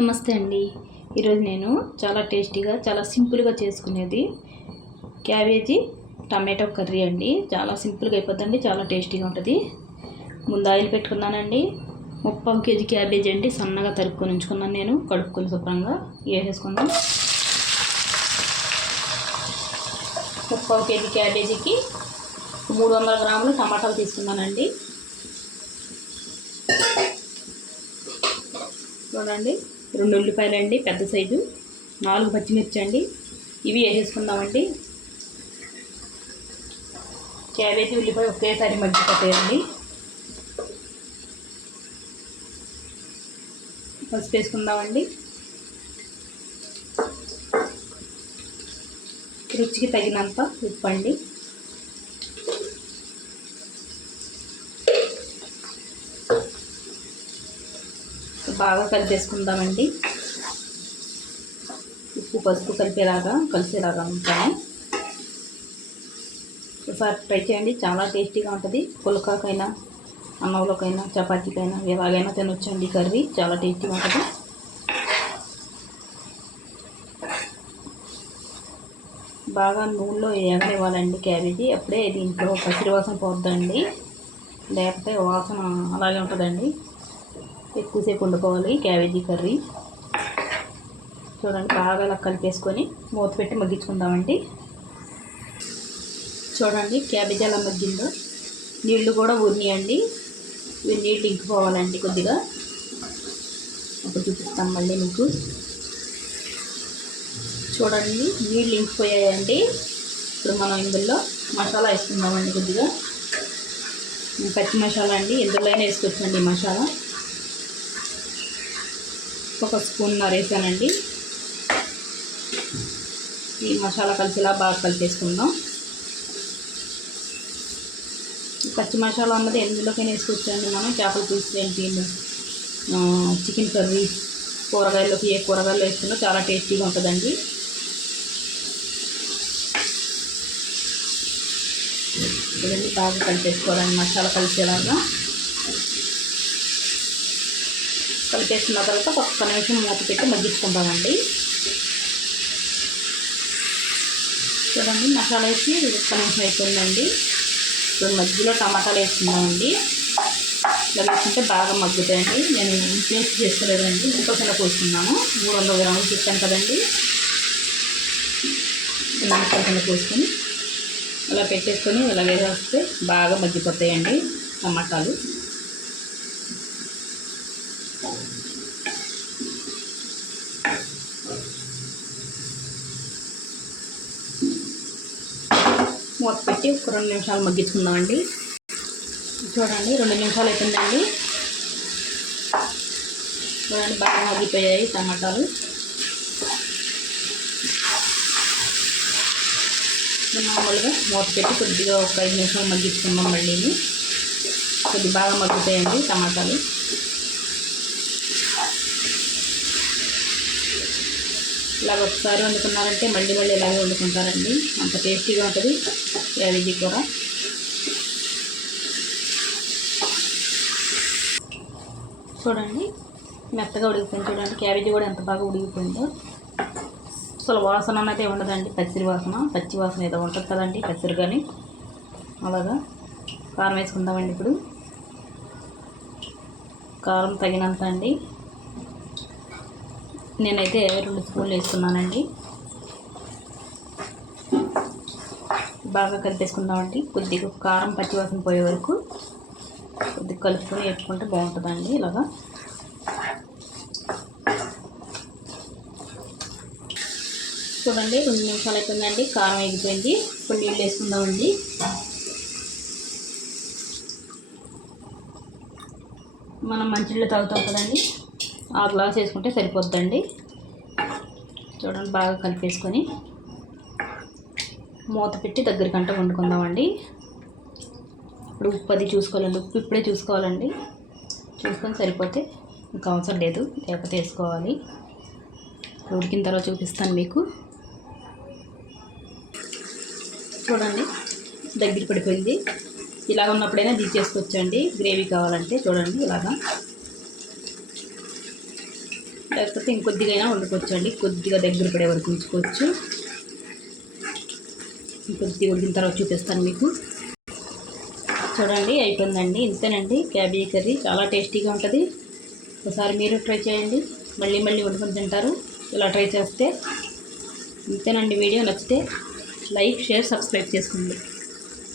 నమస్తే అండి. ఈరోజు నేను చాలా టేస్టీగా చాలా సింపుల్గా చేసుకునేది క్యాబేజీ టమాటో కర్రీ అండి. చాలా సింపుల్గా అయిపోతుందండి చాలా టేస్టీగా ఉంటుంది. ముందు ఆయిల్ పెట్టుకున్నానండి. ముప్పై కేజీ క్యాబేజీ అండి సన్నగా తరుక్కొని ఉంచుకున్నాను నేను కడుక్కొని శుభ్రంగా వేసేసుకుందాం. ముప్పై కేజీ క్యాబేజీకి మూడు వందల గ్రాములు టమాటాలు తీసుకున్నానండి. చూడండి. రెండు ఉల్లిపాయలు అండి పెద్ద సైజు. నాలుగు పచ్చిమిర్చి అండి. ఇవి వేసేసుకుందామండి. క్యాబేజీ ఉల్లిపాయ ఒకేసారి మగ్గిపోతాయండి పసుపు వేసుకుందామండి. రుచికి తగినంత ఉప్పు అండి బాగా కలిపేసుకుందామండి. ఉప్పు పసుపు కలిపేలాగా కలిసేలాగా ఉంటాము ఒకసారి ట్రై చేయండి. చాలా టేస్టీగా ఉంటుంది. పులకాకైనా అన్నంలోకైనా చపాతీకైనా ఎలాగైనా తినొచ్చండి కర్రీ. చాలా టేస్టీగా ఉంటుంది. బాగా నూనెలో వేగనివ్వాలండి క్యాబేజీ. అప్పుడే దీంట్లో పసిరి వాసన పోద్దండి. లేకపోతే వాసన అలాగే ఉంటుందండి. ఎక్కువసేపు వండుకోవాలి క్యాబేజీ కర్రీ. చూడండి బాగా ఇలా కలిపేసుకొని మూత పెట్టి మగ్గించుకుందామండి. చూడండి క్యాబేజీ అలా మగ్గిందో. నీళ్ళు కూడా ఊరినాయండి. ఇవి నీళ్ళు ఇంకిపోవాలండి కొద్దిగా. అప్పుడు చూపిస్తాం మళ్ళీ మీకు. చూడండి నీళ్ళు ఇంకిపోయాయండి. ఇప్పుడు మనం ఇందులో మసాలా వేసుకుందామండి కొద్దిగా. పచ్చి మసాలా అండి ఎందులోనే వేసుకోవచ్చండి మసాలా. ఒక స్పూన్ వేసానండి ఈ మసాలా కలిసిలా బాగా కలిపేసుకుందాం. పచ్చి మసాలా అన్నది ఎందులోకైనా వేసుకొచ్చండి మనం. చేపల పులుసు ఏంటి? చికెన్ కర్రీ కూరగాయల్లోకి ఏ కూరగాయలు వేసుకున్నా చాలా టేస్టీగా ఉంటుందండి. ఇవన్నీ బాగా కలిపేసుకోవాలండి మసాలా కలిసేలాగా. కలిపేసుకున్న తర్వాత ఒక్క నిమిషం మూత పెట్టి మగ్గించుకుంటామండి చూడండి మసాలా వేసి ఒక్క నిమిషం అయిపోయిందండి. ఇప్పుడు మధ్యలో టమాటాలు వేసుకుందామండి. ఇలా వేసుకుంటే బాగా మగ్గుతాయండి. నేను పేస్ట్ చేసుకోలేదండి. ఇంకో చిన్న పోసుకున్నాను మూడు వందల గ్రాములు చెప్పాను కదండి. చిన్న కింద పోసుకొని అలా పెట్టేసుకొని ఇలా వేసేస్తే బాగా మగ్గిపోతాయండి టమాటాలు. మూత పెట్టి ఒక రెండు నిమిషాలు మగ్గించుకుందామండి. చూడండి రెండు నిమిషాలు అయిపోయిందండి. చూడండి బాగా మగ్గిపోయాయి టమాటాలు. మామూలుగా మూత పెట్టి కొద్దిగా ఒక ఐదు నిమిషాలు మగ్గించుకుందాం మళ్ళీ కొద్ది బాగా మగ్గుతాయండి టమాటాలు. ఇలాగ ఒకసారి వండుకున్నారంటే మళ్ళీ మళ్ళీ ఇలాగే వండుకుంటారండి. అంత టేస్టీగా ఉంటుంది. క్యాబేజీ కూర చూడండి. మెత్తగా ఉడికిపోయింది చూడండి. క్యాబేజీ కూడా ఎంత బాగా ఉడికిపోయిందో. అసలు వాసన అనేది ఉండదండి. పచ్చిరి వాసన పచ్చి వాసన ఏదో ఉంటుంది కదండి పచ్చిరి కానీ అలాగా. కారం వేసుకుందామండి ఇప్పుడు. కారం తగినంత అండి. నేనైతే రెండు స్పూన్లు వేసుకున్నానండి. బాగా కలిపేసుకుందామండి. కొద్దిగా కారం పచ్చివాసన పోయే వరకు కొద్దిగా కలుపుకొని వేసుకుంటే బాగుంటుందండి ఇలాగా. చూడండి రెండు నిమిషాలు అయిపోయిందండి. కారం ఎగిపోయింది ఇప్పుడు నీళ్ళు వేసుకుందామండి. మనం మంచినీళ్ళు తాగుతాం కదండి. ఆ గ్లాస్ వేసుకుంటే సరిపోద్దండి. చూడండి బాగా కలిపేసుకొని మూత పెట్టి దగ్గర వండుకుందామండి. ఇప్పుడు ఉప్పు అది చూసుకోవాలండి ఉప్పు ఇప్పుడే చూసుకోవాలండి. చూసుకొని సరిపోతే ఇంకా అవసరం లేదు లేకపోతే వేసుకోవాలి. ఉడికిన తర్వాత చూపిస్తాను మీకు. చూడండి దగ్గర పడిపోయింది. ఇలాగ ఉన్నప్పుడైనా తీసేసుకోవచ్చండి. గ్రేవీ కావాలంటే చూడండి ఇలాగా. లేకపోతే ఇంకొద్దిగా అయినా వండుకోవచ్చు అండి కొద్దిగా దగ్గర పడే వరకు ఉంచుకోవచ్చు. ఇంకొద్దిగా ఉడికిన తర్వాత చూపిస్తాను మీకు. చూడండి అయిపోయిందండి. ఇంతేనండి. క్యాబేజీ కర్రీ చాలా టేస్టీగా ఉంటుంది. ఒకసారి మీరు ట్రై చేయండి. మళ్ళీ మళ్ళీ వండుకొని తింటారు. ఇలా ట్రై చేస్తే. ఇంతేనండి వీడియో నచ్చితే లైక్ షేర్ సబ్స్క్రైబ్ చేసుకోండి.